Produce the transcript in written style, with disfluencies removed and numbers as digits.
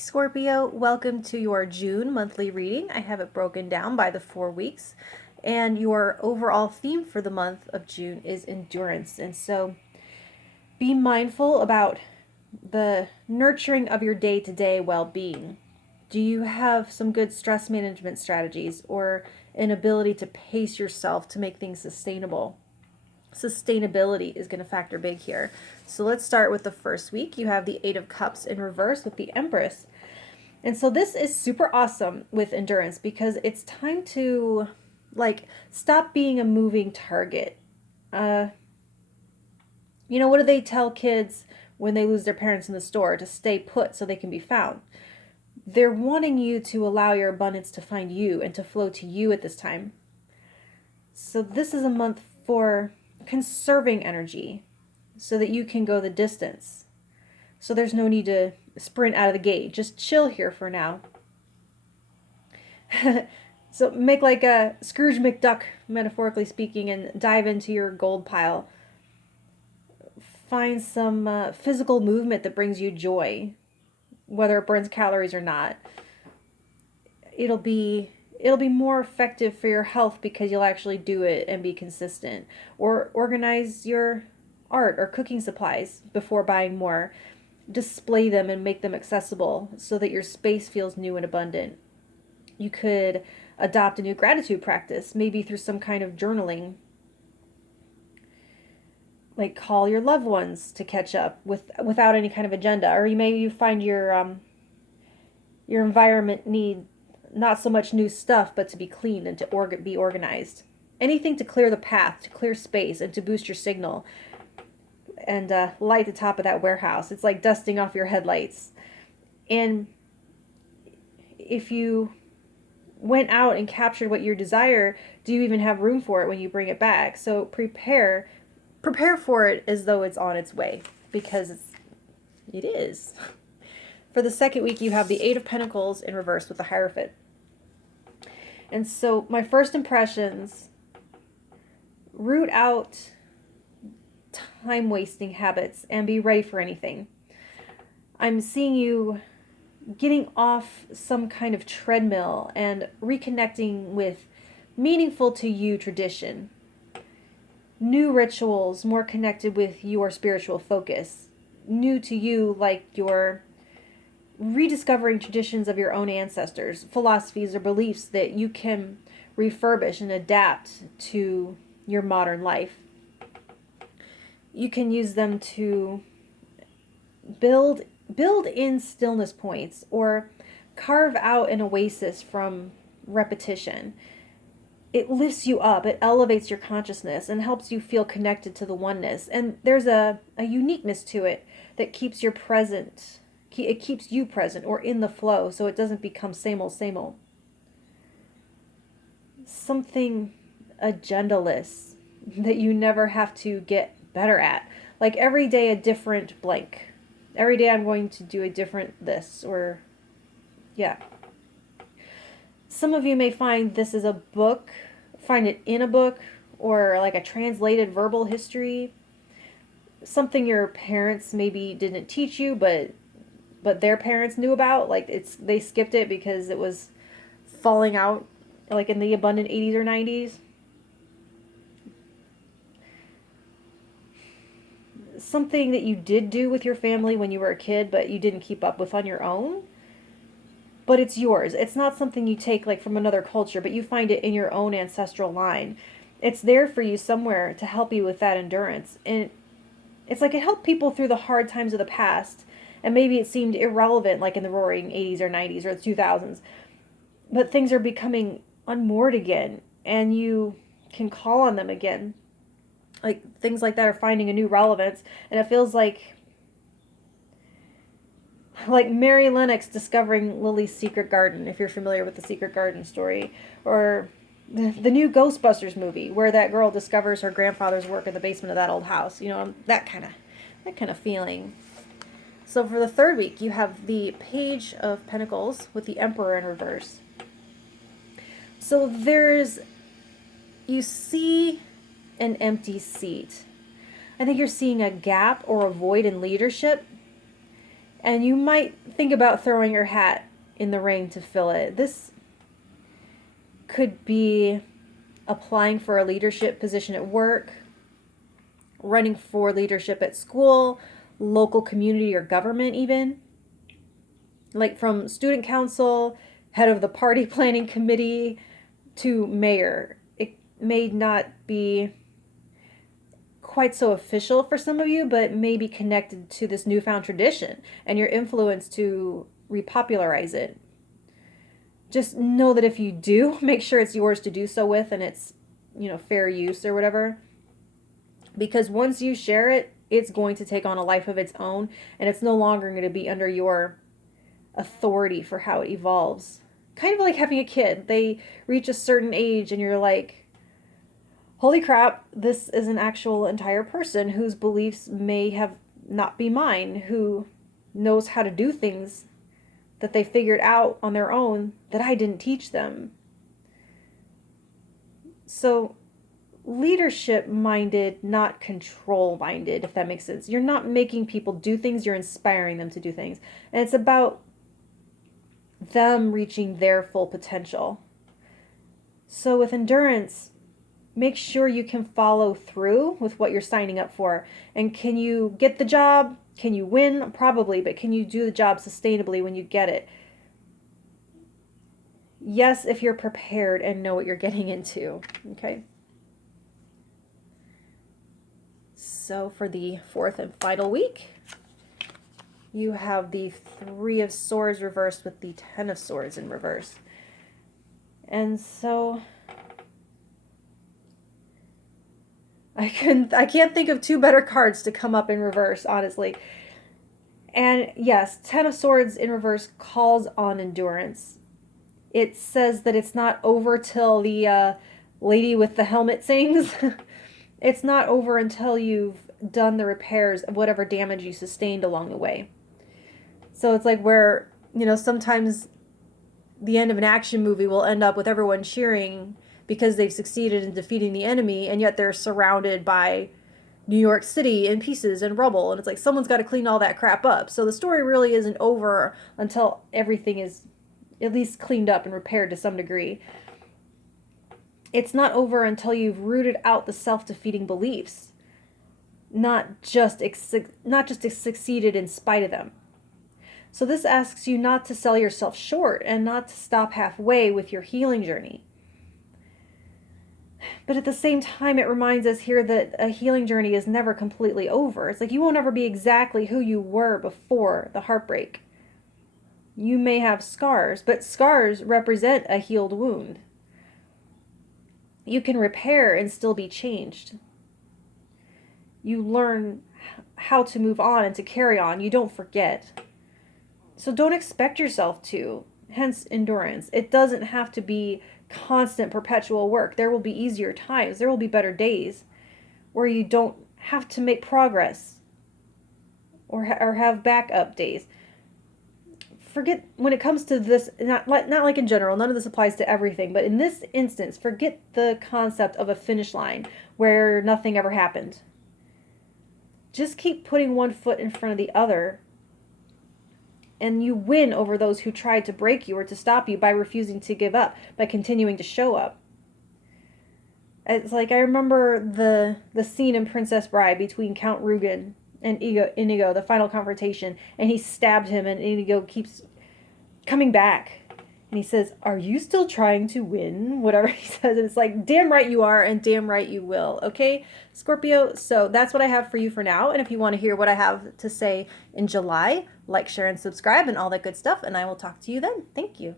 Scorpio, welcome to your June monthly reading. I have it broken down by the 4 weeks, and your overall theme for the month of June is endurance. And so be mindful about the nurturing of your day-to-day well-being. Do you have some good stress management strategies or an ability to pace yourself to make things sustainable? Sustainability is going to factor big here. So let's start with the first week. You have the Eight of Cups in reverse with the Empress. And so this is super awesome with endurance because it's time to stop being a moving target. What do they tell kids when they lose their parents in the store? To stay put so they can be found. They're wanting you to allow your abundance to find you and to flow to you at this time. So this is a month for conserving energy so that you can go the distance. So there's no need to sprint out of the gate. Just chill here for now. So make like a Scrooge McDuck, metaphorically speaking, and dive into your gold pile. Find some physical movement that brings you joy, whether it burns calories or not. It'll be more effective for your health because you'll actually do it and be consistent. Or organize your art or cooking supplies before buying more. Display them and make them accessible so that your space feels new and abundant. You could adopt a new gratitude practice, maybe through some kind of journaling. Like call your loved ones to catch up without any kind of agenda. Or maybe you find your environment need not so much new stuff, but to be clean and to be organized. Anything to clear the path, to clear space, and to boost your signal. And light the top of that warehouse. It's like dusting off your headlights. And if you went out and captured what you desire, do you even have room for it when you bring it back? So prepare for it as though it's on its way, because it is. For the second week, you have the Eight of Pentacles in reverse with the Hierophant. And so my first impressions, root out time-wasting habits and be ready for anything. I'm seeing you getting off some kind of treadmill and reconnecting with meaningful to you tradition. New rituals more connected with your spiritual focus. New to you, like you're rediscovering traditions of your own ancestors, philosophies or beliefs that you can refurbish and adapt to your modern life. You can use them to build in stillness points or carve out an oasis from repetition. It lifts you up, it elevates your consciousness and helps you feel connected to the oneness. And there's a uniqueness to it that keeps you present or in the flow, so it doesn't become same old, same old. Something agendaless that you never have to get better at. Like every day a different blank. Every day I'm going to do a different this, or yeah. Some of you may find this is a book, find it in a book, or like a translated verbal history. Something your parents maybe didn't teach you, but their parents knew about. Like they skipped it because it was falling out like in the abundant 80s or 90s. Something that you did do with your family when you were a kid, but you didn't keep up with on your own. But it's yours. It's not something you take like from another culture, but you find it in your own ancestral line. It's there for you somewhere to help you with that endurance. And it's like it helped people through the hard times of the past. And maybe it seemed irrelevant like in the roaring 80s or 90s or the 2000s. But things are becoming unmoored again, and you can call on them again. Like things like that are finding a new relevance, and it feels like Mary Lennox discovering Lily's secret garden, if you're familiar with the secret garden story, or the new Ghostbusters movie where that girl discovers her grandfather's work in the basement of that old house. That kind of feeling. So for the third week, you have the Page of Pentacles with the Emperor in reverse. So you see an empty seat. I think you're seeing a gap or a void in leadership. And you might think about throwing your hat in the ring to fill it. This could be applying for a leadership position at work, running for leadership at school, local community or government even. Like from student council, head of the party planning committee, to mayor. It may not be quite so official for some of you, but may be connected to this newfound tradition and your influence to repopularize it. Just know that if you do, make sure it's yours to do so with, and it's, fair use or whatever. Because once you share it, it's going to take on a life of its own, and it's no longer going to be under your authority for how it evolves. Kind of like having a kid. They reach a certain age and you're like, holy crap, this is an actual entire person whose beliefs may have not be mine, who knows how to do things that they figured out on their own that I didn't teach them. So leadership minded, not control minded, if that makes sense. You're not making people do things, you're inspiring them to do things. And it's about them reaching their full potential. So with endurance, make sure you can follow through with what you're signing up for. And can you get the job? Can you win? Probably, but can you do the job sustainably when you get it? Yes, if you're prepared and know what you're getting into. Okay. So for the fourth and final week, you have the Three of Swords reversed with the Ten of Swords in reverse. And so I can't think of two better cards to come up in reverse, honestly. And yes, Ten of Swords in reverse calls on endurance. It says that it's not over till the lady with the helmet sings. It's not over until you've done the repairs of whatever damage you sustained along the way. So it's like where, sometimes the end of an action movie will end up with everyone cheering because they've succeeded in defeating the enemy, and yet they're surrounded by New York City in pieces and rubble. And it's like someone's got to clean all that crap up. So the story really isn't over until everything is at least cleaned up and repaired to some degree. It's not over until you've rooted out the self-defeating beliefs, not just succeeded in spite of them. So this asks you not to sell yourself short and not to stop halfway with your healing journey. But at the same time, it reminds us here that a healing journey is never completely over. It's like you won't ever be exactly who you were before the heartbreak. You may have scars, but scars represent a healed wound. You can repair and still be changed. You learn how to move on and to carry on. You don't forget. So don't expect yourself to, hence endurance. It doesn't have to be constant, perpetual work. There will be easier times. There will be better days where you don't have to make progress or have backup days. Forget, when it comes to this, not like in general, none of this applies to everything, but in this instance, forget the concept of a finish line where nothing ever happened. Just keep putting one foot in front of the other, and you win over those who tried to break you or to stop you by refusing to give up, by continuing to show up. It's like, I remember the scene in Princess Bride between Count Rugen and Inigo, the final confrontation, and he stabbed him, and Inigo keeps coming back. And he says, "Are you still trying to win?" Whatever he says. And it's like, damn right you are, and damn right you will. Okay, Scorpio? So that's what I have for you for now. And if you want to hear what I have to say in July, like, share, and subscribe, and all that good stuff. And I will talk to you then. Thank you.